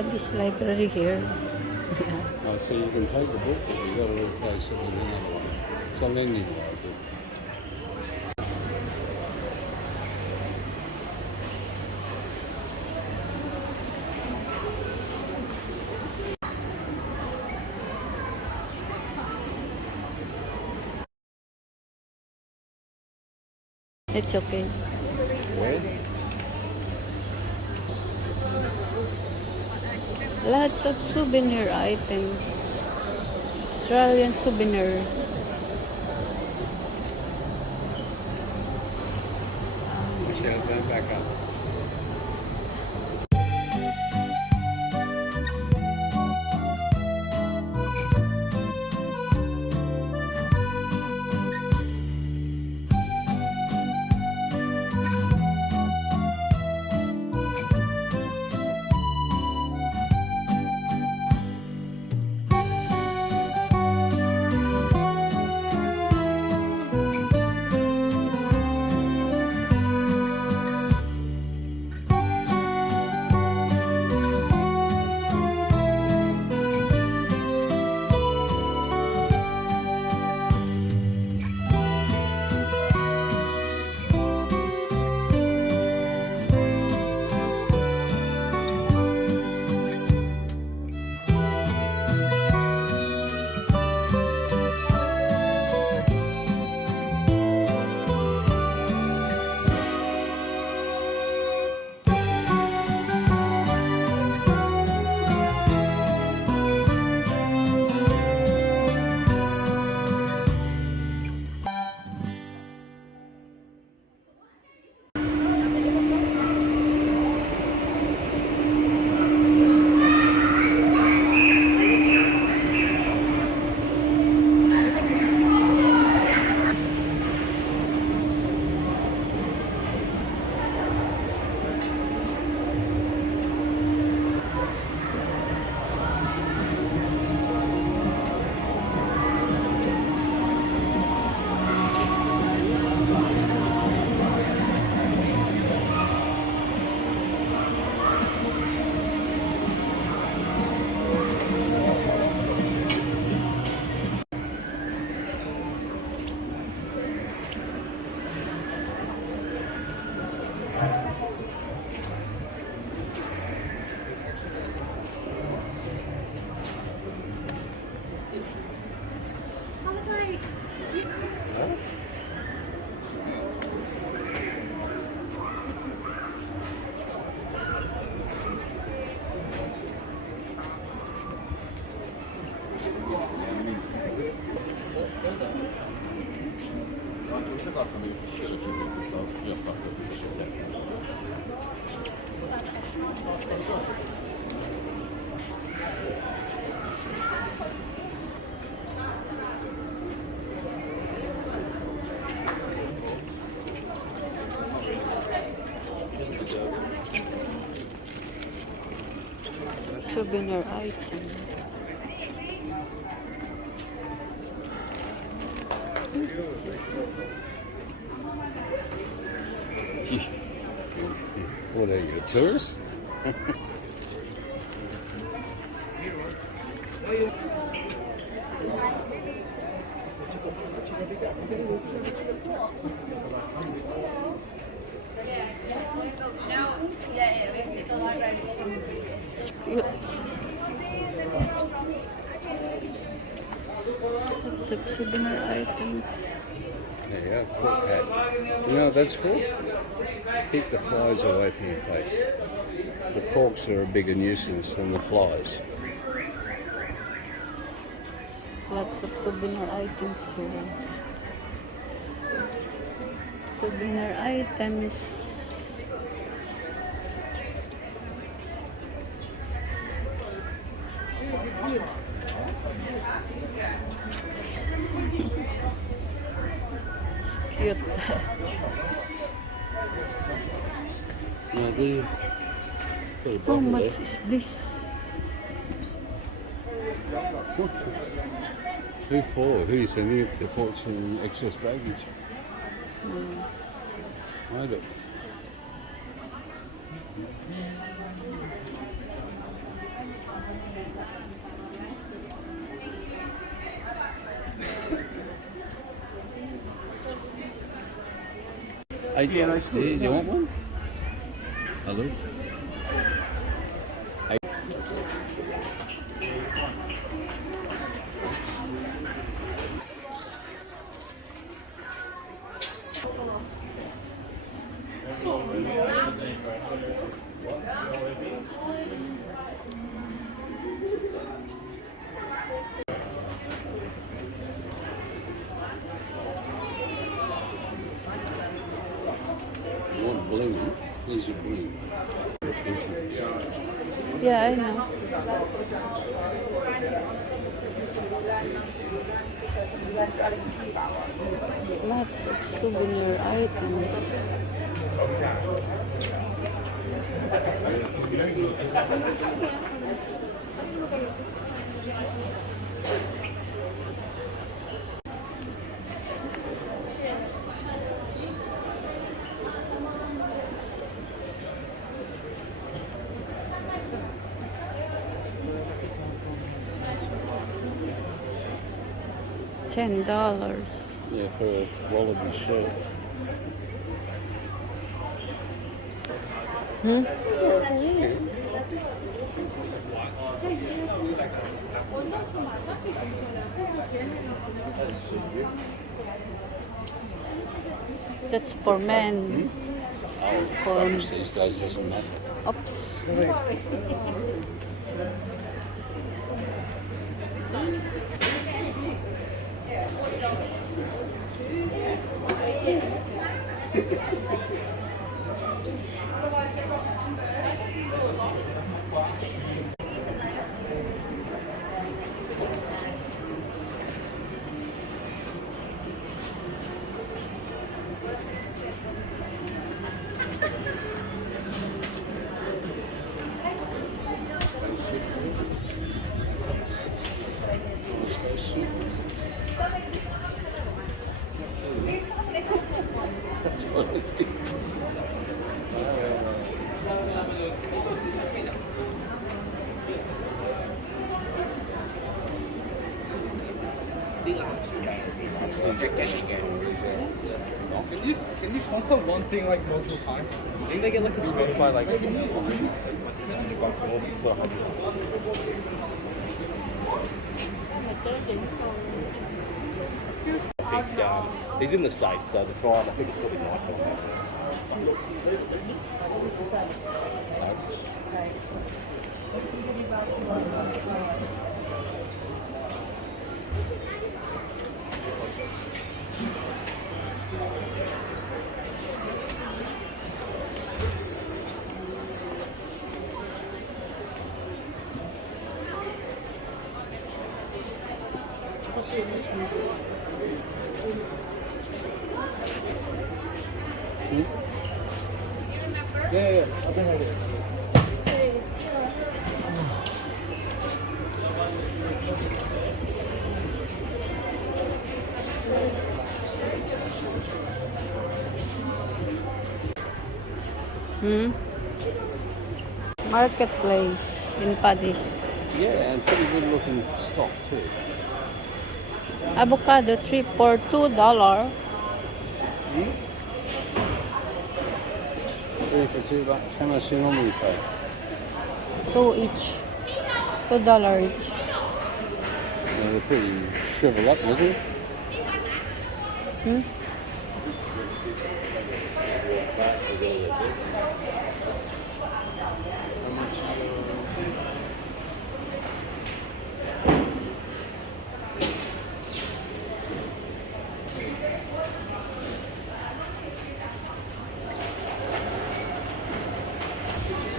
Paddy's library here. Oh, so you can take the book, but you've got to replace it with another one. It's a lending library. It's okay. Where? Lots of souvenir items. Australian souvenir. Watch out, don't back up. Souvenir item. What are you, a tourist? Lots of souvenir items. There you go, cork hat. You know what that's for? Keep the flies away from your face. The corks are a bigger nuisance than the flies. Lots of souvenir items here. Souvenir items. Cute. How much is this? 2-4. Who are you sending it to? Fortune excess baggage. I don't. Hey, do you want one? Hello? You want blue? Here's your blue. Yeah, I know. Lots of souvenir items. $10. Yeah, for a wallaby shirt. That's for men. For These days doesn't matter. oops. Can you sponsor one thing like multiple times? Didn't they get like a Spotify like? He's in the States, so the trial I think it's probably Yeah, I'll bring it in. Marketplace in Paddy. Yeah, and pretty good looking stock too. Avocado tree for $2. 3 for $2. How much do you normally pay? Two each. $2 each. Yeah, they're pretty shrivel up, isn't it?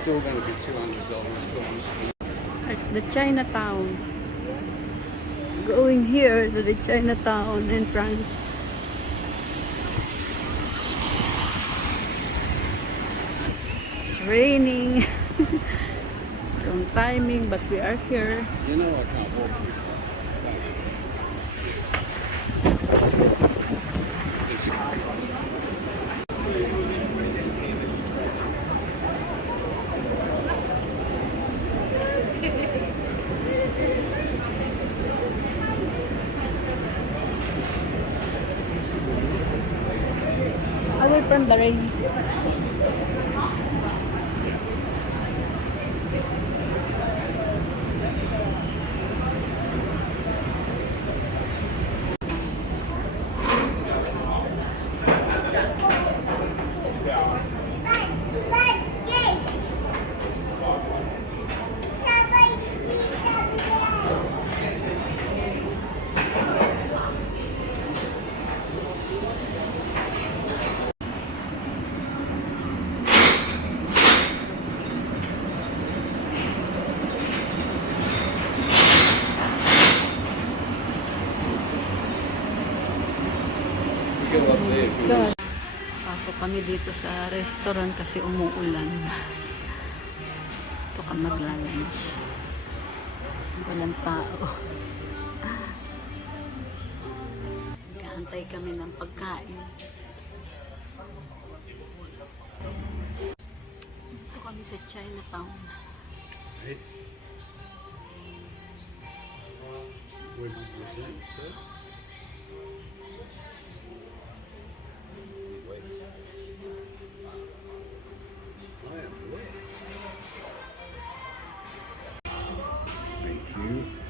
Still going to be $200. It's the Chinatown. Going here to the Chinatown entrance. It's raining. Wrong timing, but we are here. You know I can't walk too far. from the rain. Go up there if you God. Pasok kami dito sa restaurant kasi umuulan. Ito ka mag-lunch. Walang tao. Kaantay kami ng pagkain. Ito kami sa Chinatown. Hey. Where did you say, sir? Wait. I am wet. Thank you.